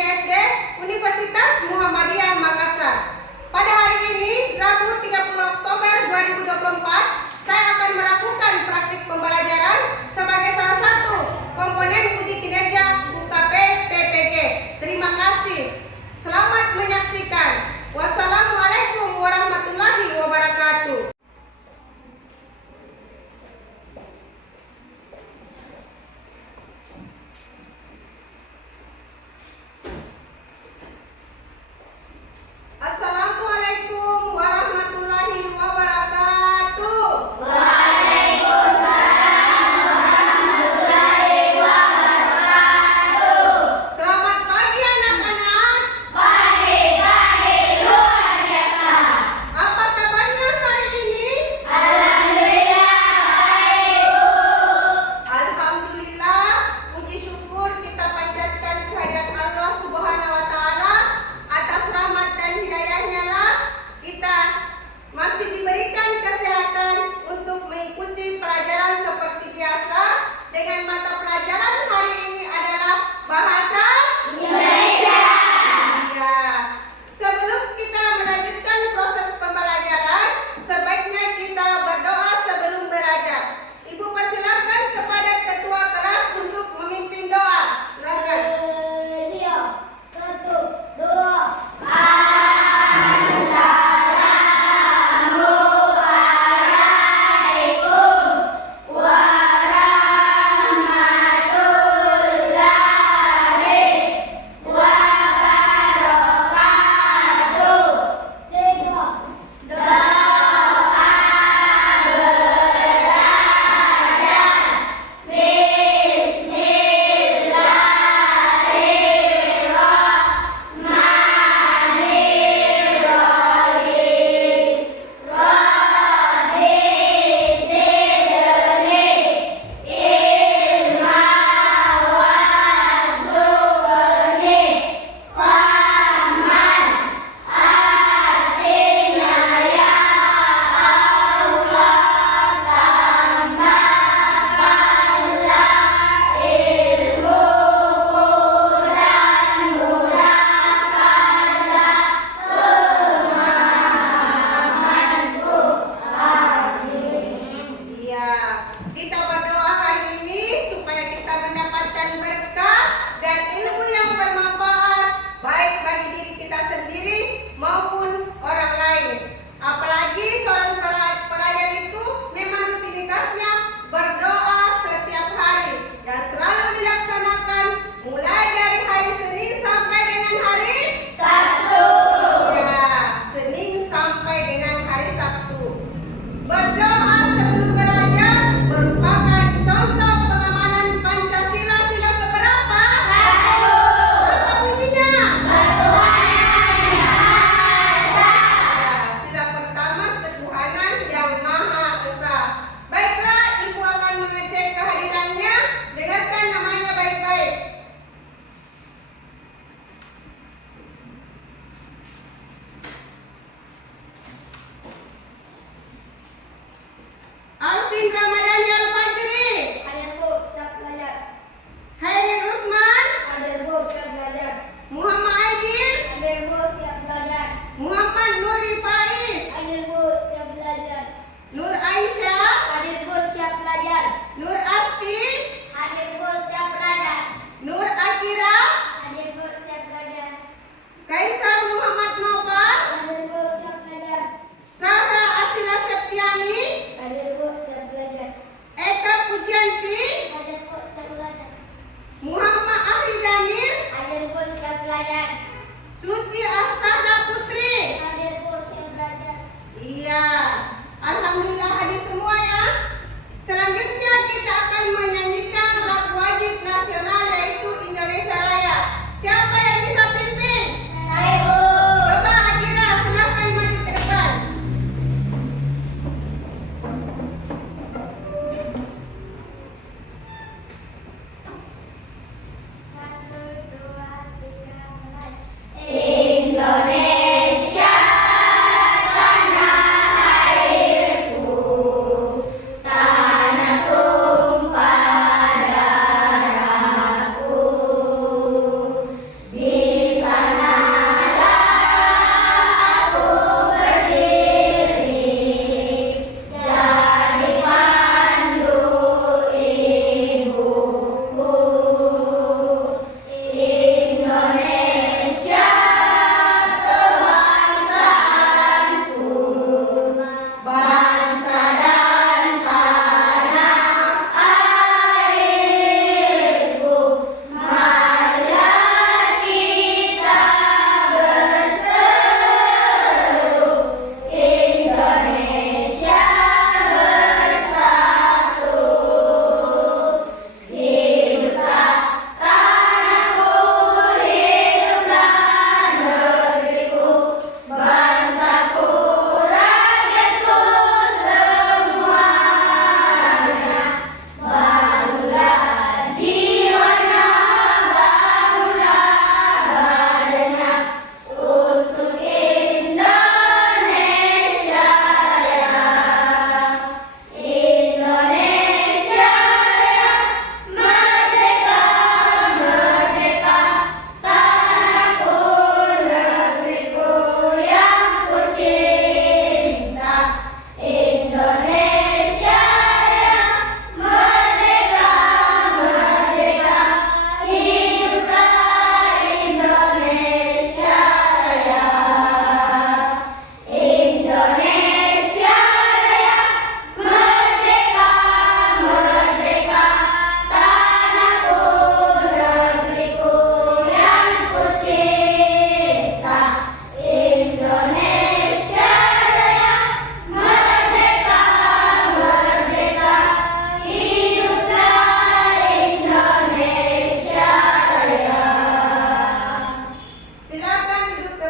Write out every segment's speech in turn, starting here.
PGSD Universitas Muhammadiyah Makassar. Pada hari ini, Rabu 30 Oktober 2024, saya akan melakukan praktik pembelajaran sebagai salah satu komponen uji kinerja UKP PPG. Terima kasih. Selamat menyaksikan. Wassalamualaikum warahmatullahi wabarakatuh.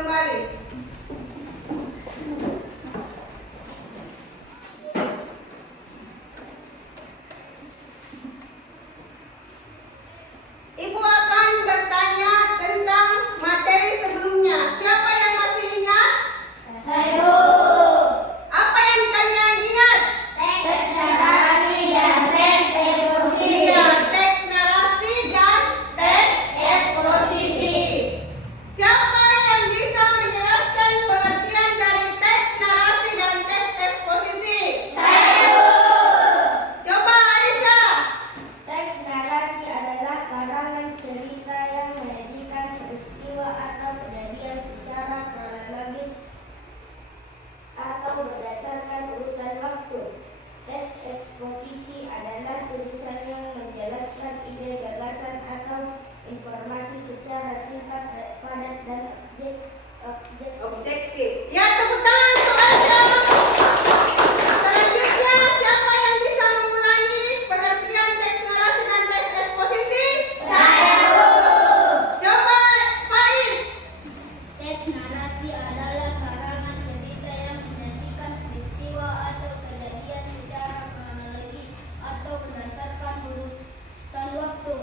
kembali. Ibu akan bertanya tentang materi sebelumnya. Siapa yang masih ingat? Saya. Apa yang kalian ingat? Teks narasi dan teks eksposisi. Iya, teks narasi dan teks eksposisi. Siapa yang bisa menjelaskan pengertian dari teks narasi dan teks eksposisi? Saya. Coba Aisyah. Teks narasi adalah karangan cerita yang menyajikan peristiwa atau kejadian secara kronologis atau berdasarkan urutan waktu. Teks eksposisi adalah tulisan yang menjelaskan ide, gagasan, atau informasi secara singkat, padat, dan Objektif. Ya, tepuk tangan untuk Aisyah. Selanjutnya, siapa yang bisa mengulangi pengertian teks narasi dan teks eksposisi? Saya. Coba Faiz. Teks narasi adalah karangan cerita yang menyajikan peristiwa atau kejadian secara kronologi atau berdasarkan urutan waktu.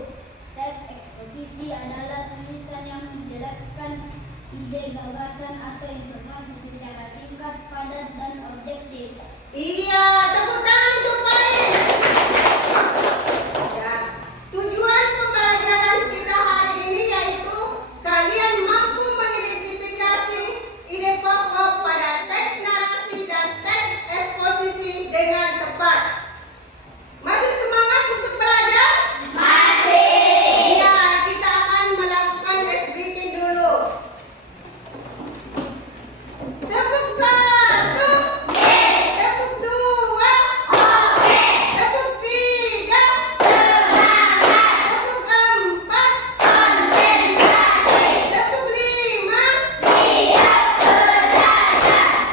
Teks eksposisi adalah tulisan yang menjelaskan ide, gagasan, atau informasi secara singkat, padat, dan objektif. Iya, tepuk tangan untuk Faiz. Ya, tujuan pembelajaran kita hari ini yaitu kalian mampu mengidentifikasi ide pokok pada teks narasi dan teks eksposisi dengan tepat. Masih semangat untuk belajar? Masih. Iya, kita akan melakukan SBK dulu. Tepuk satu. Tepuk dua. Tepuk tiga. Tepuk empat. Tepuk lima.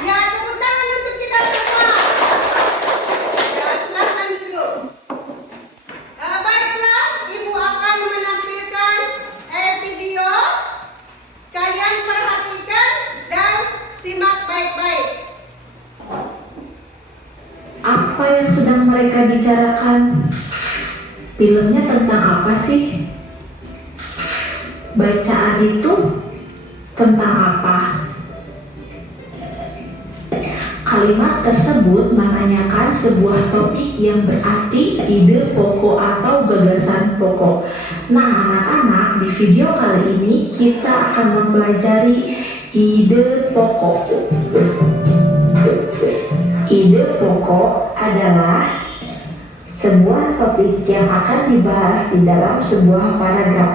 Ya, tepuk tangan untuk kita semua. Ya, silakan duduk. Baiklah, Ibu akan menampilkan video. Kalian perhatikan dan simak baik-baik. Apa yang sedang mereka bicarakan? Filmnya tentang apa sih? Bacaan itu tentang apa? Kalimat tersebut menanyakan sebuah topik yang berarti ide pokok atau gagasan pokok. Nah, anak-anak, di video kali ini kita akan mempelajari ide pokok. Ide pokok adalah sebuah topik yang akan dibahas di dalam sebuah paragraf.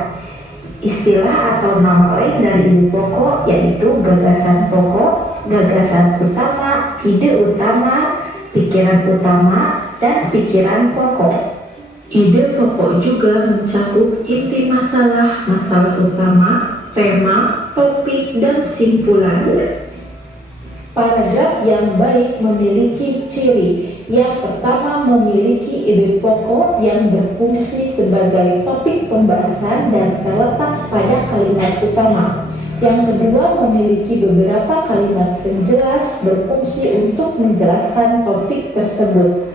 Istilah atau nama lain dari ide pokok yaitu gagasan pokok, gagasan utama, ide utama, pikiran utama, dan pikiran pokok. Ide pokok juga mencakup inti masalah, masalah utama, tema, topik, dan simpulan. Paragraf yang baik memiliki ciri. Yang pertama, memiliki ide pokok yang berfungsi sebagai topik pembahasan dan terletak pada kalimat utama. Yang kedua, memiliki beberapa kalimat penjelas berfungsi untuk menjelaskan topik tersebut.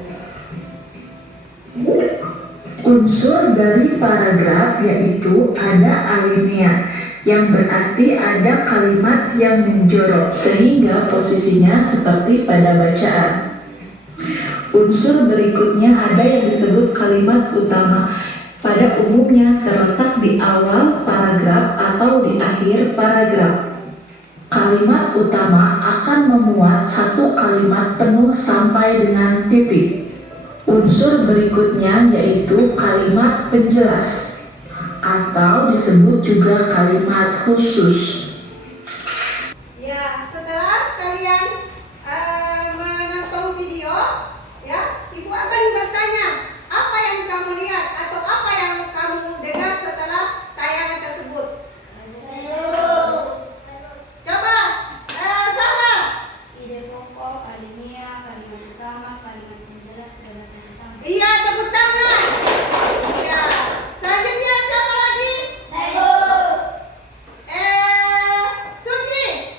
Unsur dari paragraf yaitu ada alinea, yang berarti ada kalimat yang menjorok sehingga posisinya seperti pada bacaan. Unsur berikutnya ada yang disebut kalimat utama. Pada umumnya terletak di awal paragraf atau di akhir paragraf. Kalimat utama akan memuat satu kalimat penuh sampai dengan titik. Unsur berikutnya yaitu kalimat penjelas atau disebut juga kalimat khusus. Ya, setelah kalian menonton video, ya, Ibu akan bertanya apa yang kamu lihat atau apa yang kamu dengar setelah tayangan tersebut. Coba, Sarah. Ide pokok, alinea, kalimat utama, kalimat penjelas, gagasan utama. Iya, tepuk tangan. Iya. Selanjutnya siapa lagi? Saya. Suci.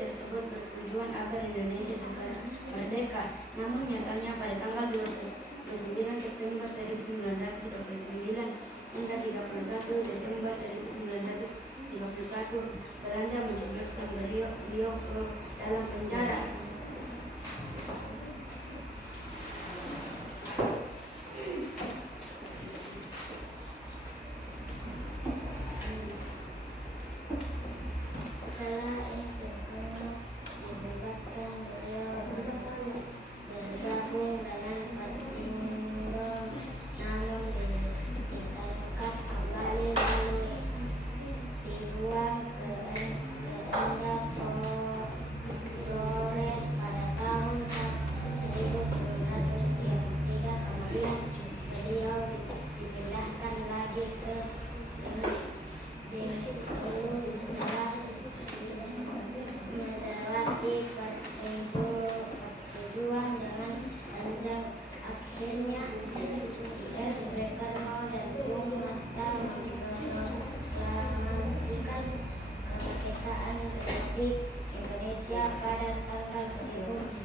tersebut bertujuan agar Indonesia segera merdeka. Namun nyatanya pada tanggal 29 September 1929 hingga 31 Desember 1931 Belanda menjebloskan beliau ke dalam penjara. Setelah Soekarno dibebaskan, beliau bergabung dengan Partindo, namun ditangkap kembali lalu dibuang ke Enda Flores pada tahun 1933. Kemudian beliau dipindahkan lagi ke Bengkulu setelah melewati perjuangan dengan panjang. Akhirnya Soekarno dan Bung Hatta mengaklamasikan kemerdekaan Republik Indonesia pada tanggal 10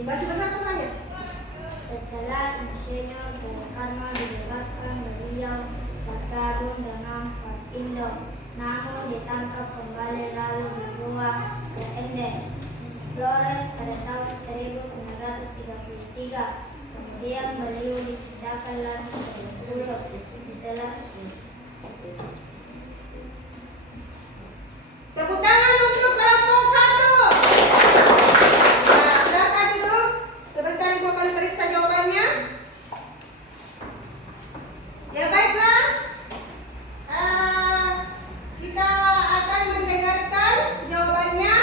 Baca bahasa Sundanya. Setelah Insinyur Soekarno dibebaskan, beliau bergabung dengan Partindo, namun ditangkap kembali lalu dibuang ke Ende Flores pada tahun 1933. Kemudian beliau dipindahkan lagi ke Bengkulu setelah Tepuk tangan untuk kelompok 1. Nah, silakan duduk. Sebentar Ibu akan periksa jawabannya. Ya baiklah. Kita akan mendengarkan jawabannya.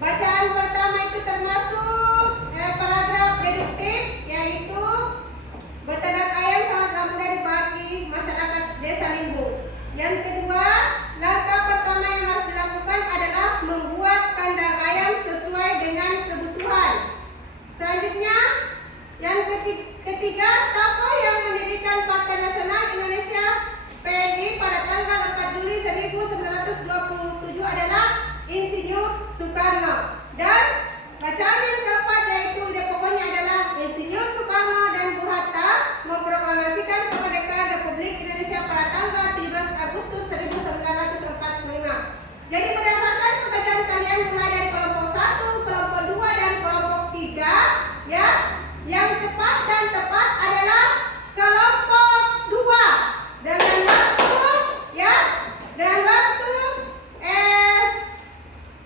Bacaan pertama itu termasuk paragraf deduktif, yaitu beternak ayam sangatlah mudah dibagi masyarakat Desa Limbu. Yang kedua, langkah pertama yang harus dilakukan adalah membuat kandang ayam sesuai dengan kebutuhan. Selanjutnya, yang ketiga, tokoh yang mendirikan Partai Nasional Indonesia PNI pada tanggal 4 Juli 1927 adalah Insinyur Soekarno. Dan bacaan yang keempat yaitu ide pokoknya adalah Insinyur Soekarno dan Bung Hatta memproklamasikan kemerdekaan Republik Indonesia pada tanggal 17 Agustus 1945. Jadi berdasarkan pembacaan kalian mulai dari kelompok 1, kelompok 2 dan kelompok 3, ya, yang cepat dan tepat adalah kelompok 2 dengan waktu, ya, dengan waktu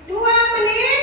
2 menit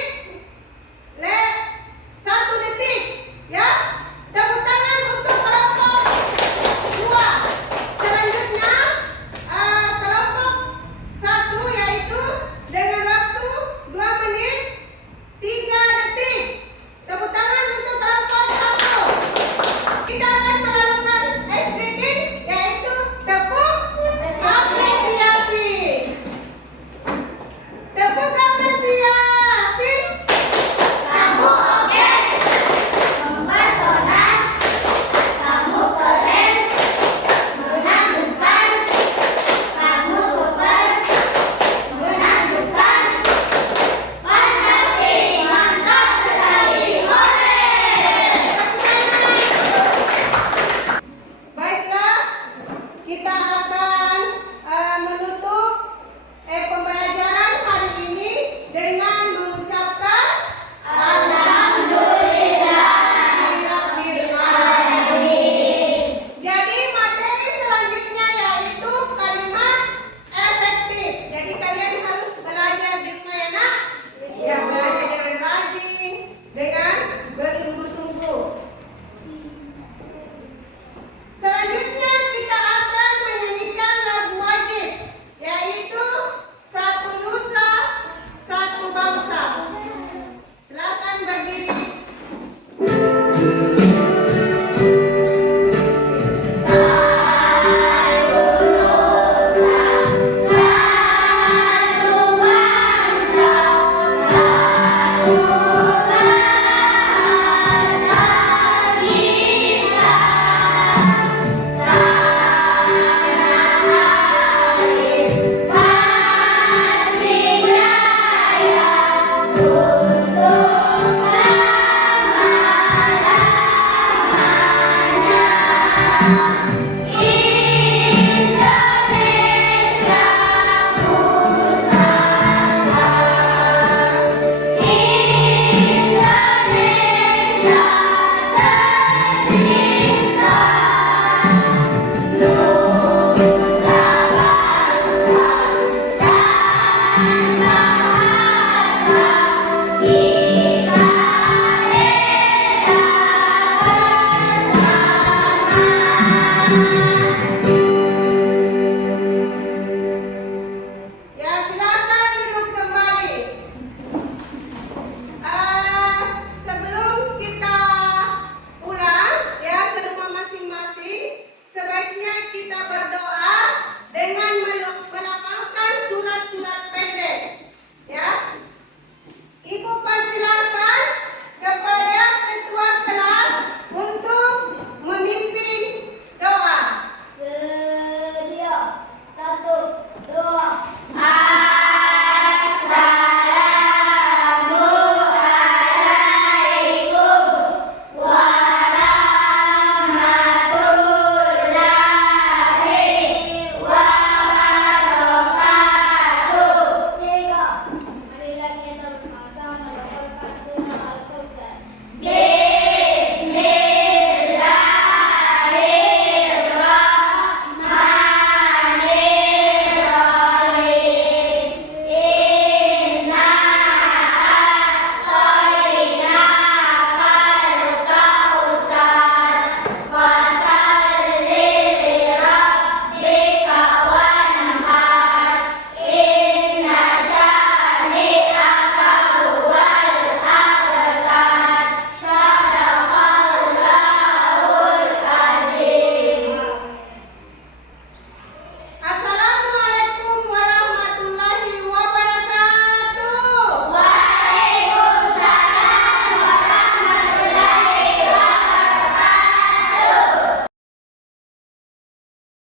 Thank you.